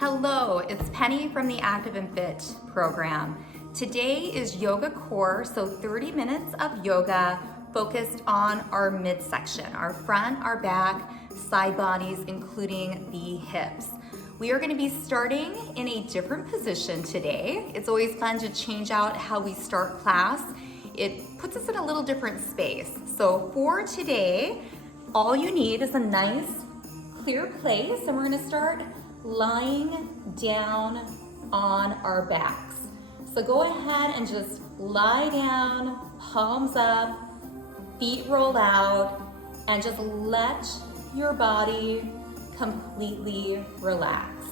Hello, it's Penny from the Active&Fit program. Today is yoga core, so 30 minutes of yoga focused on our midsection, our front, our back, side bodies, including the hips. We are going to be starting in a different position today. It's always fun to change out how we start class. It puts us in a little different space. So for today, all you need is a nice clear place, and we're going to start lying down on our backs. So go ahead and just lie down, palms up, feet roll out, and just let your body completely relax.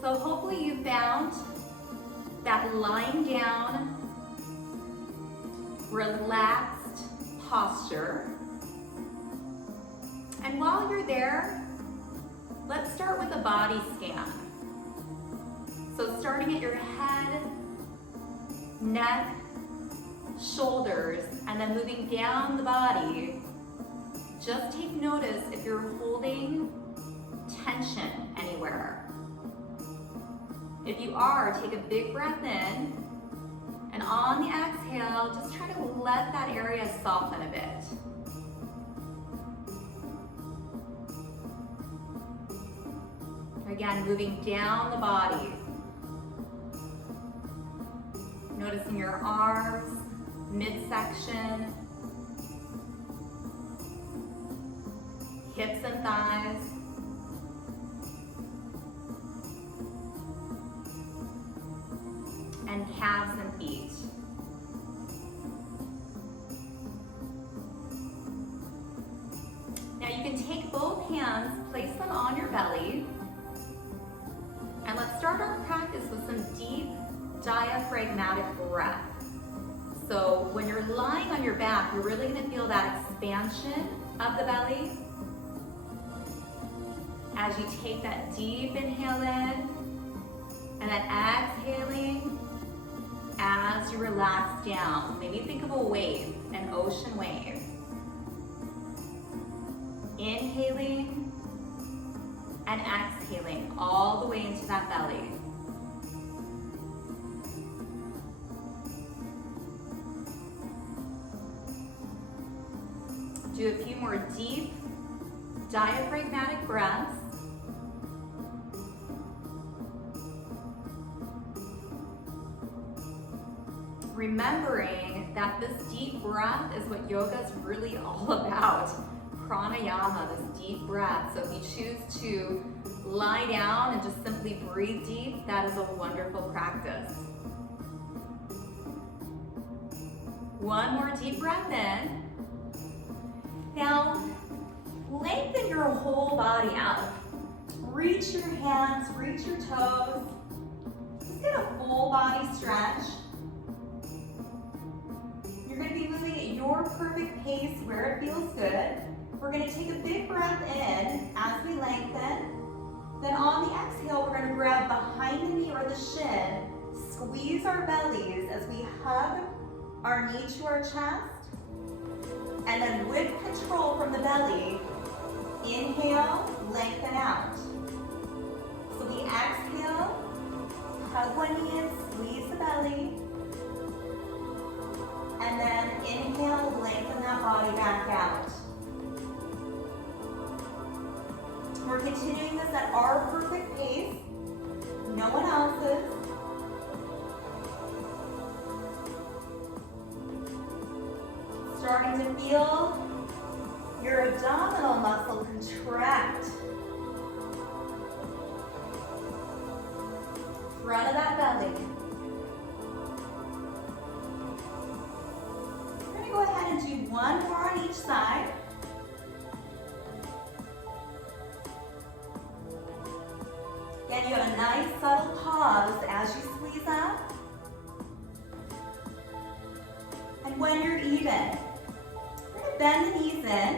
So hopefully you found that lying down, relaxed posture. And while you're there, let's start with a body scan. So starting at your head, neck, shoulders, and then moving down the body, just take notice if you're holding tension anywhere. If you are, take a big breath in, and on the exhale, just try to let that area soften a bit. Again, moving down the body. Noticing your arms, midsection, hips and thighs. And calves and feet. Now you can take both hands, place them on your belly, and let's start our practice with some deep diaphragmatic breath. So when you're lying on your back, you're really going to feel that expansion of the belly as you take that deep inhale in and then exhaling as you relax down. Maybe think of a wave, an ocean wave. Inhaling and exhaling all the way into that belly. Do a few more deep diaphragmatic breaths. Remembering that this deep breath is what yoga is really all about. Pranayama, this deep breath. So if you choose to lie down and just simply breathe deep, that is a wonderful practice. One more deep breath in. Now, lengthen your whole body out. Reach your hands, reach your toes. Just get a full body stretch. You're going to be moving at your perfect pace where it feels good. We're going to take a big breath in as we lengthen. Then on the exhale, we're going to grab behind the knee or the shin, squeeze our bellies as we hug our knee to our chest. And then with control from the belly, inhale, lengthen out. So we exhale, hug one knee and squeeze the belly. And then inhale, lengthen that body back out. We're continuing this at our perfect pace, no one else's. Starting to feel your abdominal muscle contract. Front of that belly. Go ahead and do one more on each side. Again, you have a nice subtle pause as you squeeze up. And when you're even, we're going to bend the knees in.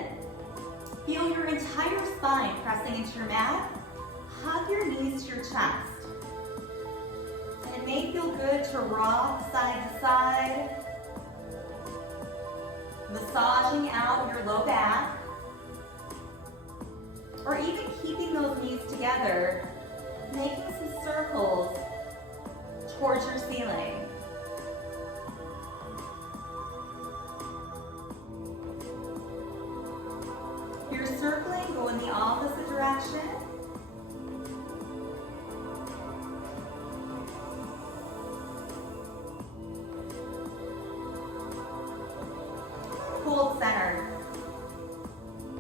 Feel your entire spine pressing into your mat. Hug your knees to your chest. And It may feel good to rock side to side, massaging out your low back, or even keeping those knees together, making some circles towards your ceiling. If you're circling, go in the opposite direction. Hold center.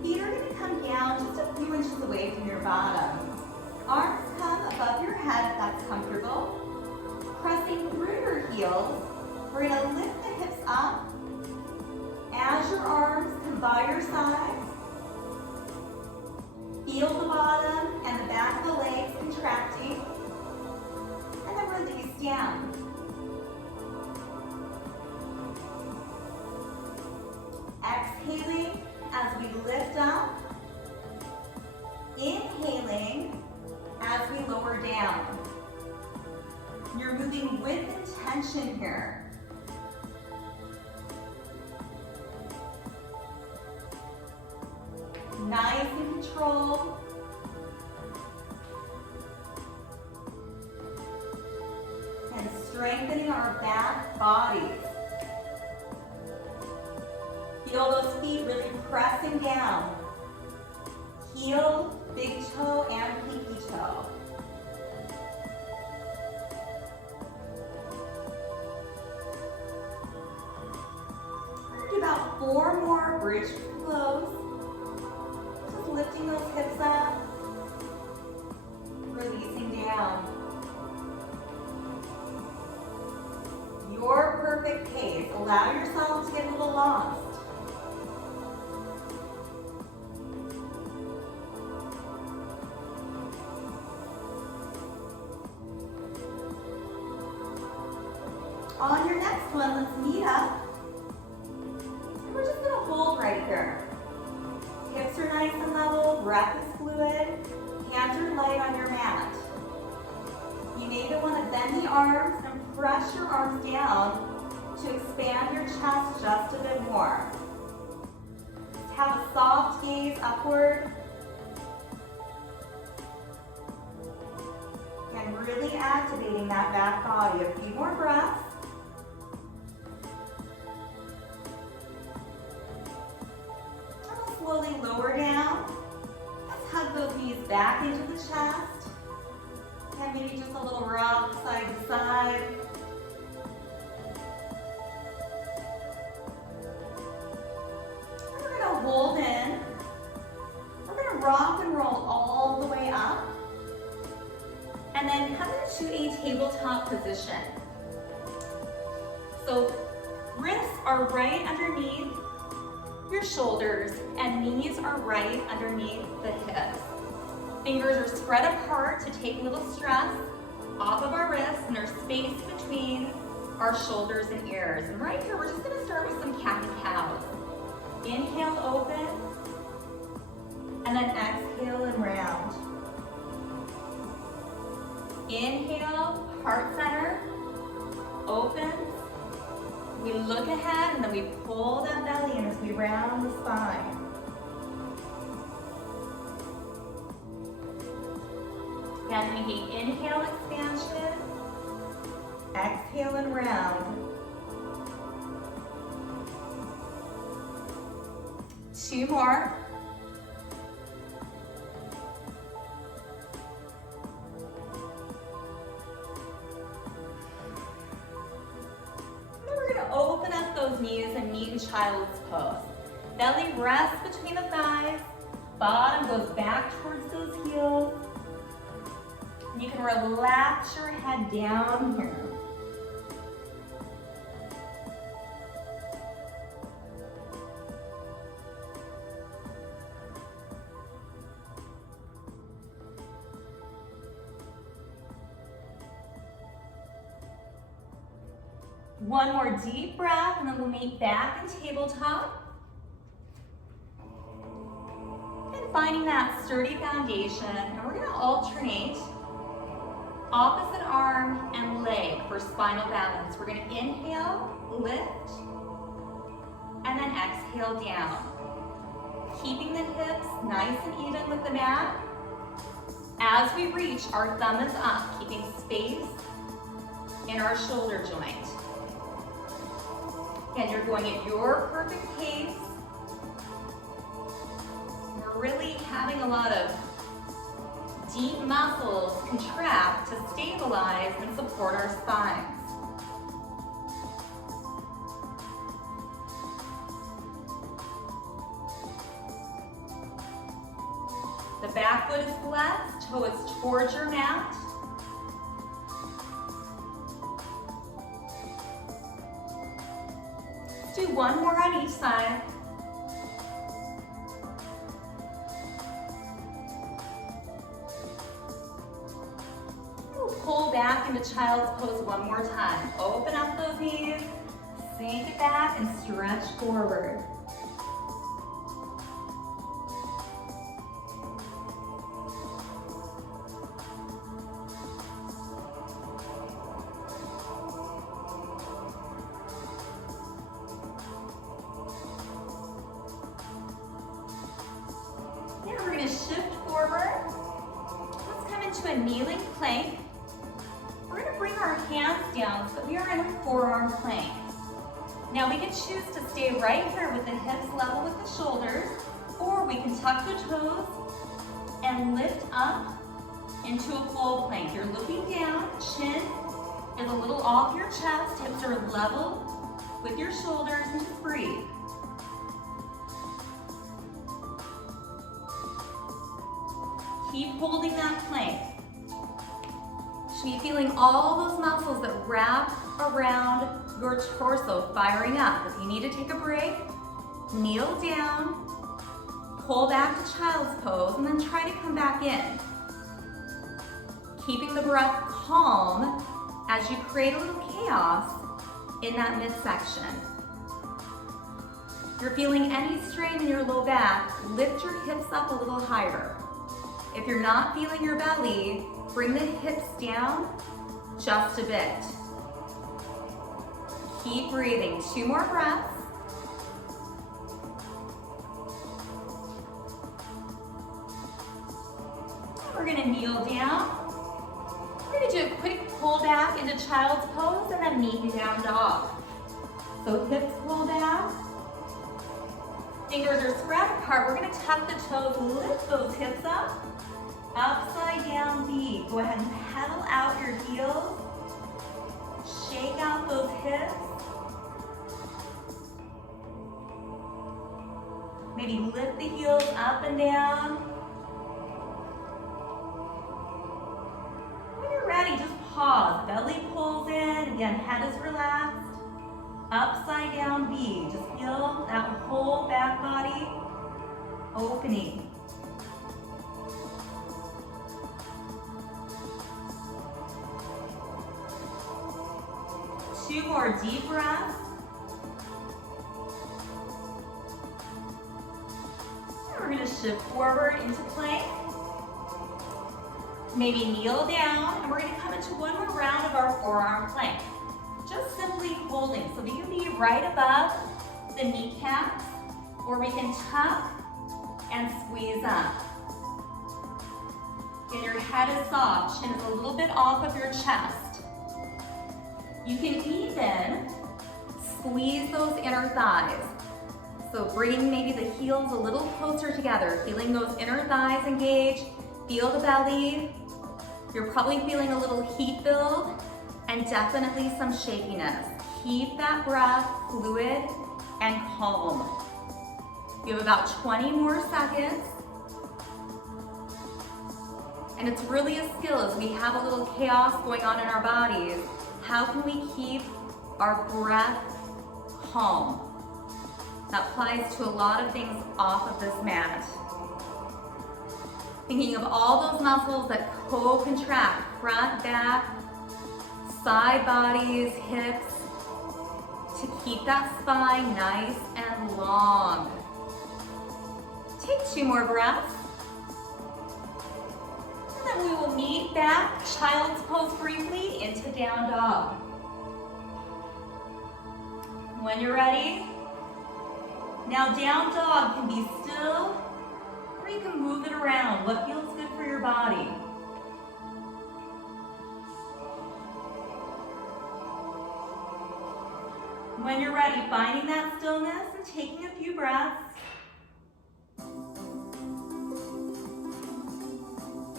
Feet are going to come down just a few inches away from your bottom. Arms come above your head if that's comfortable. Pressing through your heels, we're going to lift the hips up as your arms come by your sides. Feel the bottom and the back of the legs contracting, and then release down. Exhaling as we lift up, inhaling as we lower down. You're moving with intention here. Nice and controlled. And strengthening our back bodies. Feel those feet really pressing down. Heel, big toe, and pinky toe. We're going to do about 4 more bridge flows. Just lifting those hips up, releasing down. Your perfect pace. Allow yourself to get a little lost. On your next one, let's meet up. And we're just going to hold right here. Hips are nice and level, breath is fluid, hands are light on your mat. You may even want to bend the arms and press your arms down to expand your chest just a bit more. Have a soft gaze upward. And really activating that back body. A few more breaths. Slowly lower down. Let's hug those knees back into the chest. And maybe just a little rock side to side. And we're going to hold in. We're going to rock and roll all the way up. And then come into a tabletop position. So wrists are right underneath your shoulders, and knees are right underneath the hips. Fingers are spread apart to take a little stress off of our wrists, and there's space between our shoulders and ears. And right here, we're just gonna start with some cat and cows. Inhale, open, and then exhale and round. Inhale, heart center, open. We look ahead and then we pull that belly in as we round the spine. Again, making inhale, expansion, exhale and round. 2 more. Open up those knees and meet in child's pose. Belly rests between the thighs. Bottom goes back towards those heels. You can relax your head down here. One more deep breath, and then we'll meet back in tabletop. And finding that sturdy foundation, and we're gonna alternate Opposite arm and leg for spinal balance. We're gonna inhale, lift, and then exhale down. Keeping the hips nice and even with the mat. As we reach, our thumb is up, keeping space in our shoulder joint. Again, you're going at your perfect pace. We're really having a lot of deep muscles contract to stabilize and support our spines. The back foot is flexed, toe is towards your mat. Let's do one more on each side. We'll pull back into child's pose one more time. Open up those knees, sink it back, and stretch forward. Shift forward. Let's come into a kneeling plank. We're going to bring our hands down so that we are in a forearm plank. Now we can choose to stay right here with the hips level with the shoulders, or we can tuck the toes and lift up into a full plank. You're looking down, chin is a little off your chest, hips are level with your shoulders, and just breathe. Keep holding that plank. You should be feeling all those muscles that wrap around your torso firing up. If you need to take a break, kneel down, pull back to child's pose, and then try to come back in. Keeping the breath calm as you create a little chaos in that midsection. If you're feeling any strain in your low back, lift your hips up a little higher. If you're not feeling your belly, bring the hips down just a bit. Keep breathing. 2 more breaths. We're gonna kneel down. We're gonna do a quick pull back into child's pose and then meet down dog. So hips pull back. Fingers are spread apart. We're gonna tuck the toes, lift those hips up. Upside down V. Go ahead and pedal out your heels. Shake out those hips. Maybe lift the heels up and down. When you're ready, just pause. Belly pulls in. Again, head is relaxed. Upside down V. Just feel that whole back body opening. Two more deep breaths. And we're going to shift forward into plank. Maybe kneel down, and we're going to come into one more round of our forearm plank. Just simply holding. So we can be right above the kneecaps, or we can tuck and squeeze up. Again, your head is soft, chin is a little bit off of your chest. You can even squeeze those inner thighs. So bringing maybe the heels a little closer together, feeling those inner thighs engage, feel the belly. You're probably feeling a little heat build and definitely some shakiness. Keep that breath fluid and calm. You have about 20 more seconds. And it's really a skill as we have a little chaos going on in our bodies. How can we keep our breath calm? That applies to a lot of things off of this mat. Thinking of all those muscles that co-contract, front, back, side bodies, hips, to keep that spine nice and long. Take 2 more breaths. And then And we will meet back child's pose briefly into down dog. When you're ready, now down dog can be still, or you can move it around. What feels good for your body? When you're ready, finding that stillness and taking a few breaths.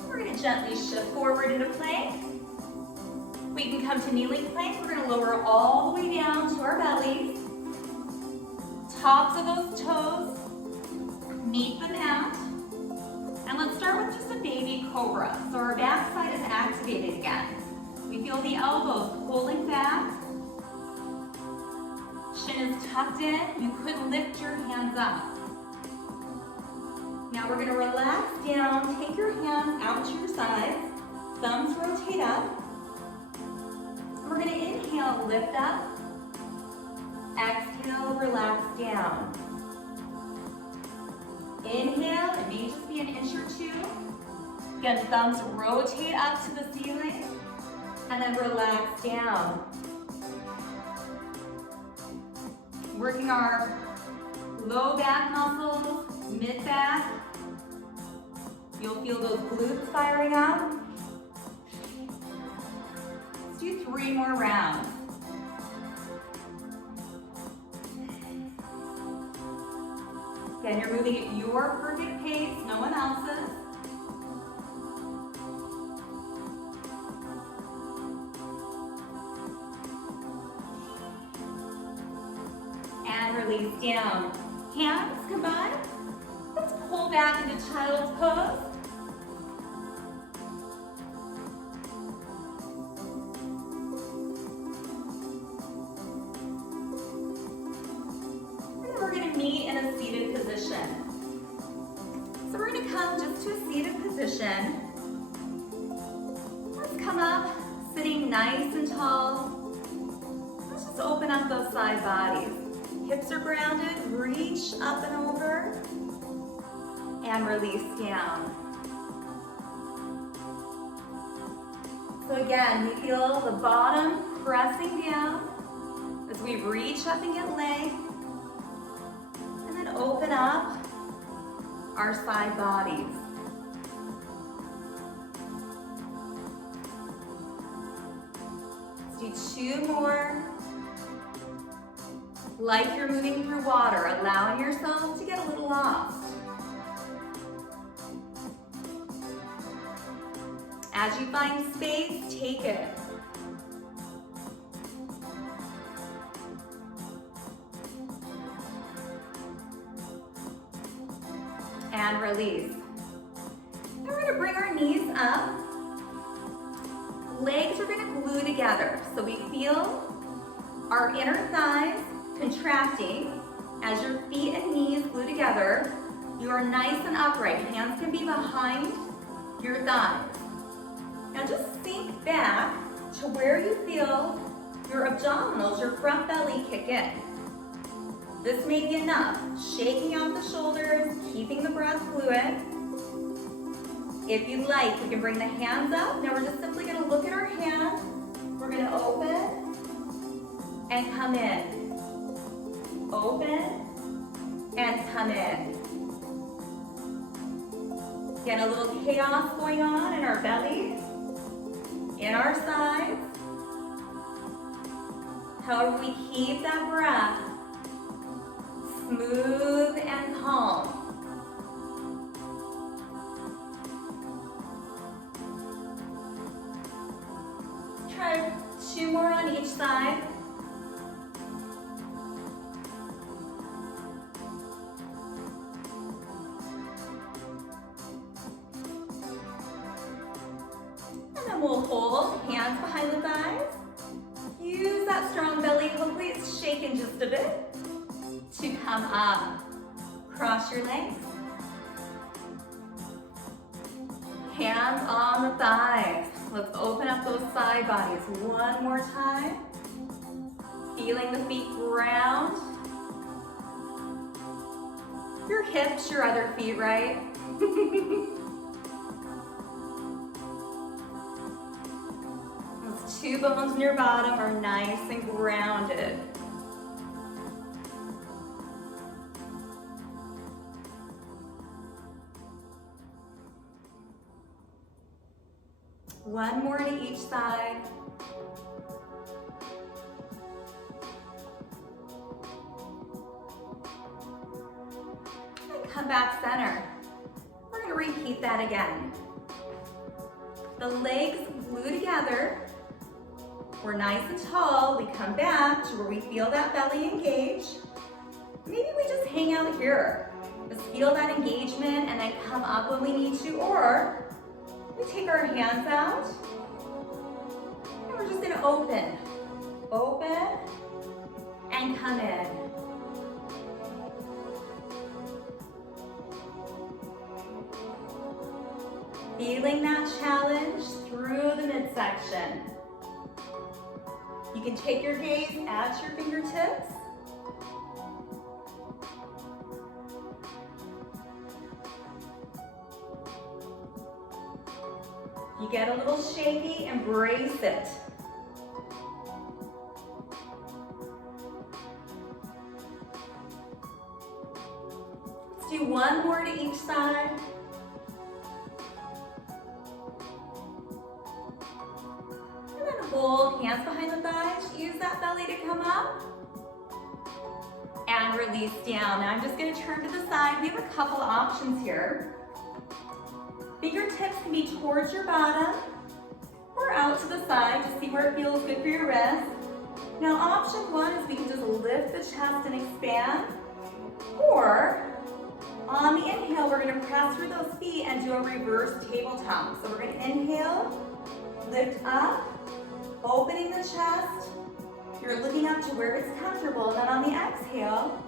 We're going to gently shift forward into plank. We can come to kneeling plank. We're going to lower all the way down to our bellies. Tops of those toes meet the mat. And let's start with just a baby cobra. So our back side is activated again. We feel the elbows pulling back. Chin is tucked in. You could lift your hands up. Now we're going to relax down. Take your hands out to your sides. Thumbs rotate up. We're going to inhale, lift up. Exhale, relax down. Inhale, it may just be an inch or two. Again, thumbs rotate up to the ceiling. And then relax down. Working our low back muscles, mid back. You'll feel those glutes firing up. Let's do 3 more rounds. Again, you're moving at your perfect pace, no one else's. And release down. Hands combined. Let's pull back into child's pose. We're going to meet in a seated position. So we're going to come just to a seated position. Let's come up, sitting nice and tall. Let's just open up those side bodies. Hips are grounded, reach up and over, and release down. So again, we feel the bottom pressing down as we reach up and get length. Open up our side bodies. Let's do 2 more. Like you're moving through water, allowing yourself to get a little lost. As you find space, take it. And release. And we're going to bring our knees up. Legs are going to glue together. So we feel our inner thighs contracting as your feet and knees glue together. You are nice and upright. Hands can be behind your thighs. Now just sink back to where you feel your abdominals, your front belly kick in. This may be enough. Shaking out the shoulders, keeping the breath fluid. If you'd like, we can bring the hands up. Now we're just simply going to look at our hands. We're going to open and come in. Open and come in. Again, a little chaos going on in our bellies, in our sides. However, we keep that breath smooth and calm. Try 2 more on each side. And then we'll hold hands behind the thighs. Use that strong belly. Hopefully it's shaken just a bit. To come up. Cross your legs. Hands on the thighs. Let's open up those side bodies one more time. Feeling the feet ground. Your hips, your other feet, right? two bones in your bottom are nice and grounded. One more to each side. And come back center. We're going to repeat that again. The legs glue together. We're nice and tall. We come back to where we feel that belly engage. Maybe we just hang out here. Just feel that engagement and then come up when we need to, or we take our hands out and we're just gonna open and come in. Feeling that challenge through the midsection. You can take your gaze at your fingertips. You get a little shaky, embrace it. Let's do one more to each side. And then hold, hands behind the thighs. Use that belly to come up. And release down. Now I'm just gonna turn to the side. We have a couple options here. Fingertips can be towards your bottom or out to the side to see where it feels good for your wrist. Now option one is we can just lift the chest and expand, or on the inhale we're going to press through those feet and do a reverse tabletop. So we're going to inhale, lift up, opening the chest. You're looking up to where it's comfortable, and then on the exhale,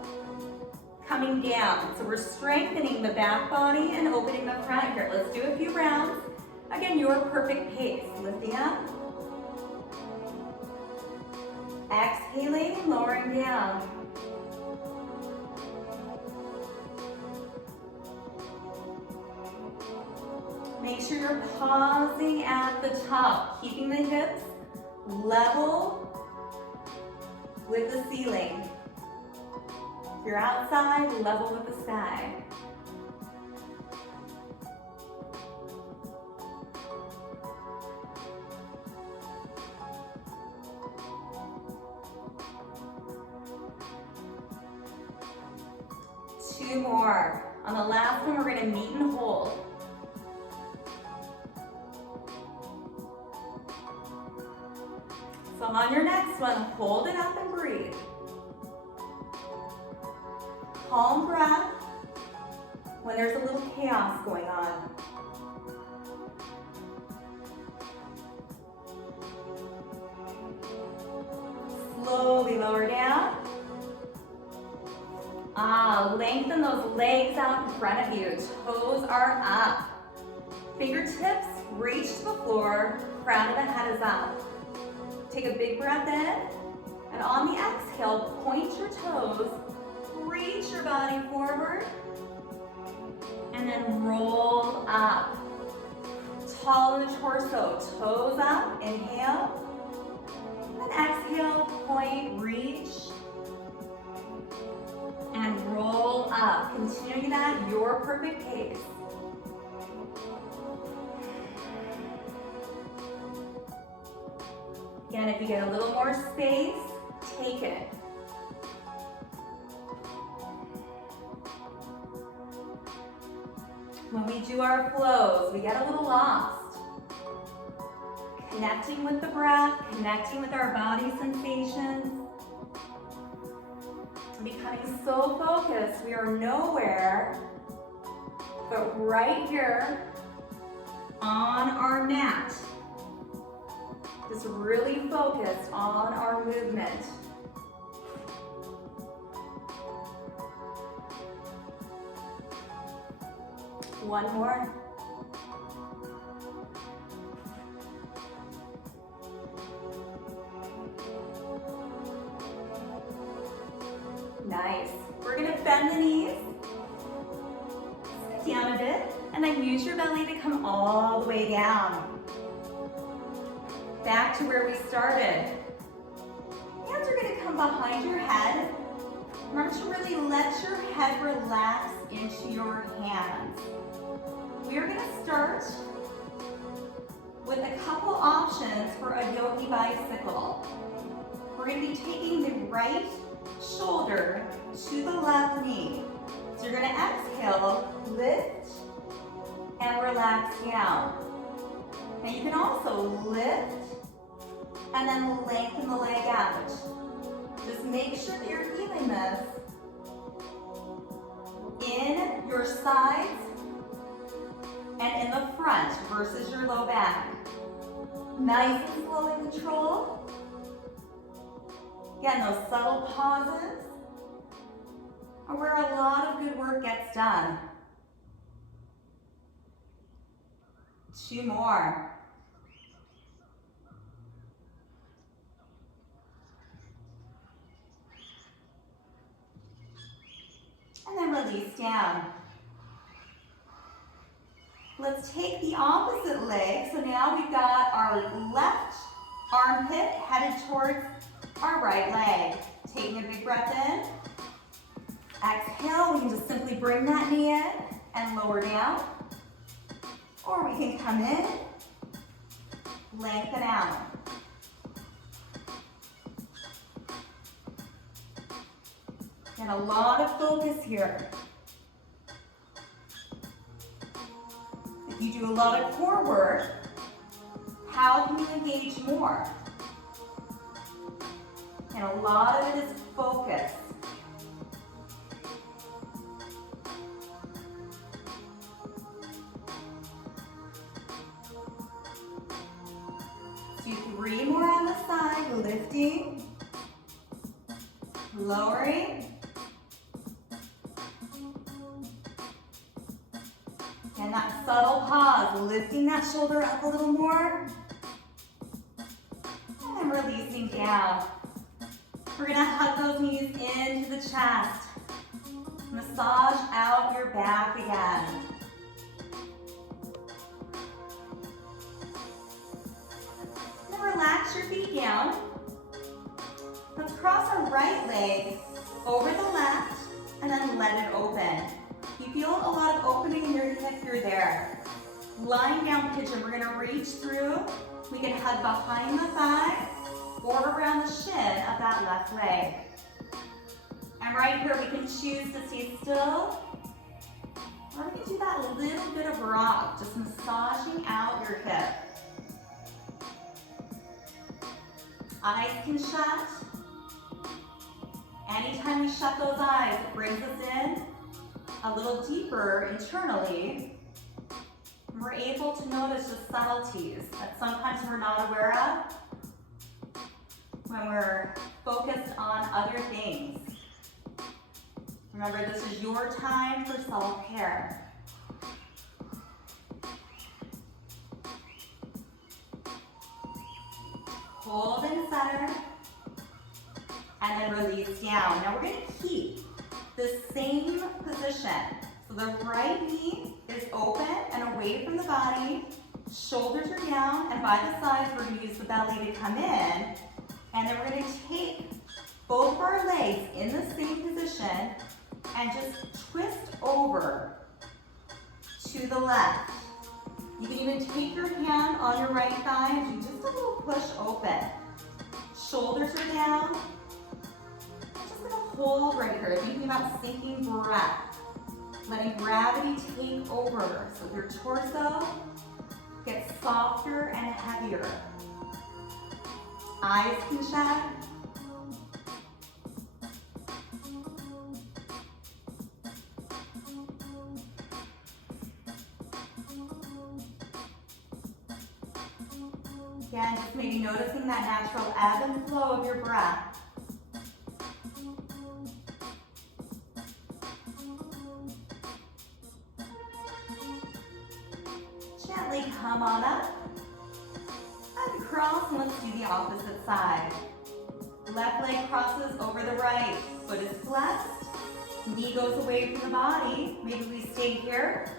coming down. So we're strengthening the back body and opening the front here. Let's do a few rounds. Again, your perfect pace. Lifting up. Exhaling and lowering down. Make sure you're pausing at the top, keeping the hips level with the ceiling. If you're outside, level with the sky. Two more. On the last one, we're going to meet and hold. So on your next one, hold it up and breathe. Calm breath when there's a little chaos going on. Slowly lower down. Lengthen those legs out in front of you. Toes are up. Fingertips reach to the floor. Crown of the head is up. Take a big breath in. And on the exhale, point your toes. Reach your body forward. And then roll up. Tall in the torso. Toes up. Inhale. And exhale, point, reach. And roll up. Continuing that, your perfect pace. Again, if you get a little more space, take it. When we do our flows, we get a little lost. Connecting with the breath, connecting with our body sensations. Becoming so focused, we are nowhere but right here on our mat. Just really focused on our movement. One more. Nice. We're gonna bend the knees, sit down a bit, and then use your belly to come all the way down. back to where we started. Hands are going to come behind your head. Remember to really let your head relax into your hands. We are going to start with a couple options for a yogi bicycle. We're going to be taking the right shoulder to the left knee. So you're going to exhale, lift, and relax down. Now you can also lift and then lengthen the leg out. Just make sure that you're feeling this in your sides and in the front versus your low back. Nice and slow and control. Again, those subtle pauses are where a lot of good work gets done. 2 more. And then release down. Let's take the opposite leg. So now we've got our left armpit headed towards our right leg. Taking a big breath in. Exhale, we can just simply bring that knee in and lower down. Or we can come in, lengthen out. Get a lot of focus here. If you do a lot of core work, how can you engage more? And a lot of it is focus. Do 3 more on the side, lifting, lowering, and that subtle pause, lifting that shoulder up a little more, and then releasing down. We're gonna hug those knees into the chest. Massage out your back again. Then relax your feet down. Let's cross our right leg over the left and then let it open. You feel a lot of opening in your hip through there. Lying down pigeon, we're gonna reach through. We can hug behind the thigh or around the shin of that left leg. And right here, we can choose to stay still, or we can do that little bit of rock, just massaging out your hip. Eyes can shut. Anytime we shut those eyes, it brings us in a little deeper internally. And we're able to notice the subtleties that sometimes we're not aware of when we're focused on other things. Remember, this is your time for self-care. Hold in center, and then release down. Now we're going to keep the same position. So the right knee is open and away from the body. Shoulders are down, and by the sides, we're going to use the belly to come in. And then we're going to take both of our legs in the same position and just twist over to the left. You can even take your hand on your right thigh and do just a little push open. Shoulders are down. Just going to hold right here, thinking about sinking breath. Letting gravity take over so your torso gets softer and heavier. Eyes can shut. Again, just maybe noticing that natural ebb and flow of your breath. Gently come on up. Cross, and let's do the opposite side. Left leg crosses over the right. Foot is flexed. Knee goes away from the body. Maybe we stay here,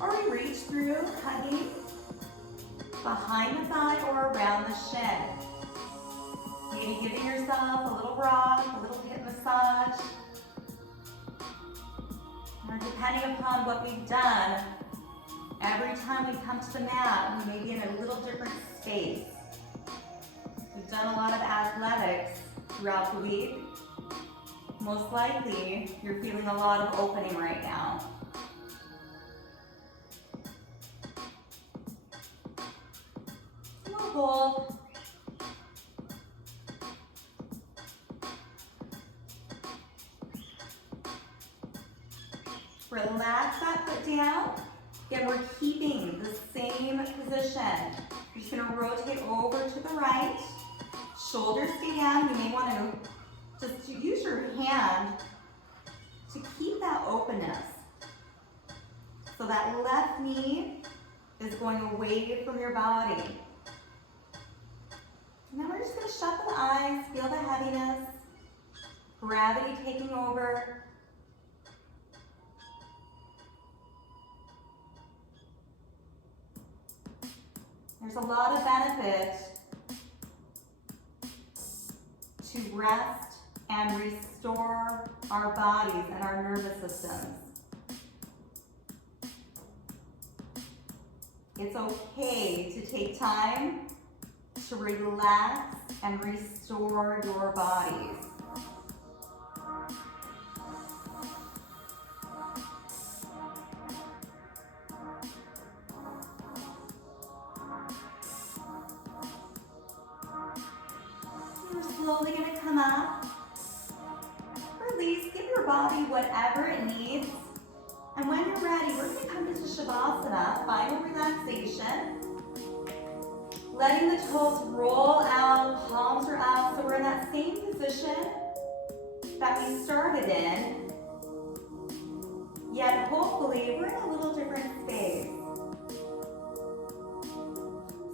or we reach through, hugging. behind the thigh or around the shin. Maybe giving yourself a little rock, a little hip massage. Or depending upon what we've done, every time we come to the mat, we may be in a little different space. We've done a lot of athletics throughout the week. Most likely, you're feeling a lot of opening right now. We'll hold. Relax that foot down. Again, we're keeping the same position. You're just gonna rotate over to the right. Shoulders stay down. You may want to just use your hand to keep that openness. So that left knee is going away from your body. And then we're just gonna shut the eyes, feel the heaviness, gravity taking over. There's a lot of benefit to rest and restore our bodies and our nervous systems. It's okay to take time to relax and restore your bodies. Slowly gonna come up. Release, give your body whatever it needs. And when you're ready, we're gonna come into Shavasana, final relaxation. Letting the toes roll out, palms are up. So we're in that same position that we started in. Yet hopefully we're in a little different space.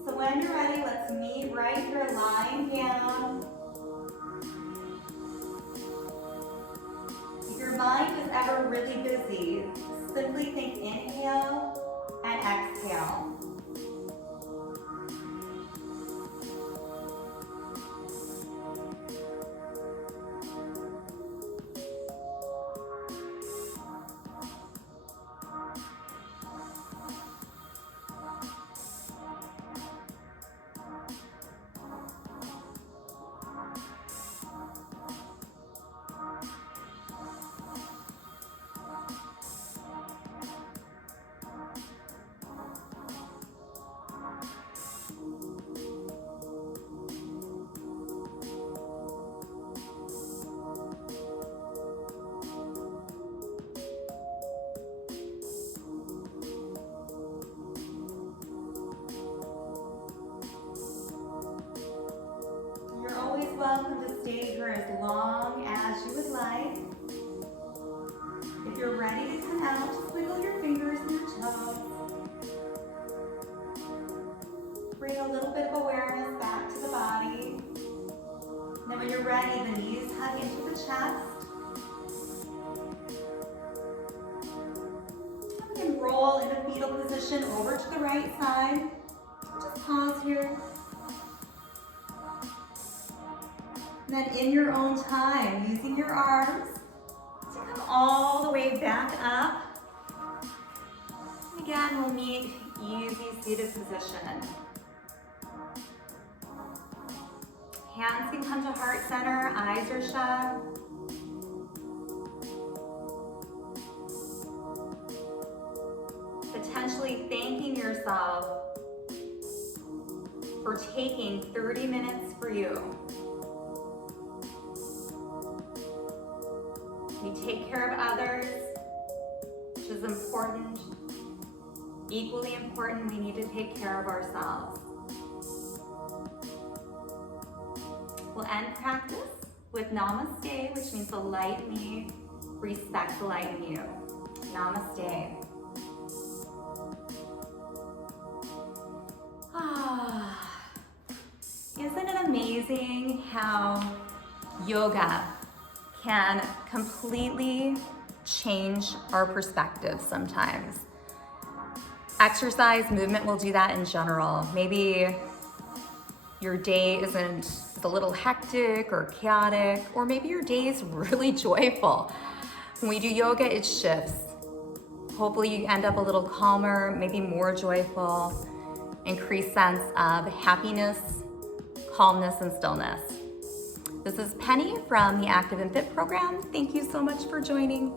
So when you're ready, let's meet right here, lying down. If your mind is ever really busy, simply think inhale and exhale. Welcome to stay here as long as you would like. If you're ready to come out, just wiggle your fingers and your toes. Bring a little bit of awareness back to the body. And then when you're ready, the knees hug into the chest. And we can roll in a fetal position over to the right side. Just pause here. And then in your own time, using your arms to come all the way back up. And again, we'll meet easy seated position. Hands can come to heart center, eyes are shut. Potentially thanking yourself for taking 30 minutes for you. We take care of others, which is important. Equally important, we need to take care of ourselves. We'll end practice with Namaste, which means the light in me respects the light in you. Namaste. Isn't it amazing how yoga can completely change our perspective sometimes? Exercise, movement will do that in general. Maybe your day isn't a little hectic or chaotic, or maybe your day is really joyful. When we do yoga, it shifts. Hopefully you end up a little calmer, maybe more joyful, increased sense of happiness, calmness, and stillness. This is Penny from the Active and Fit program. Thank you so much for joining.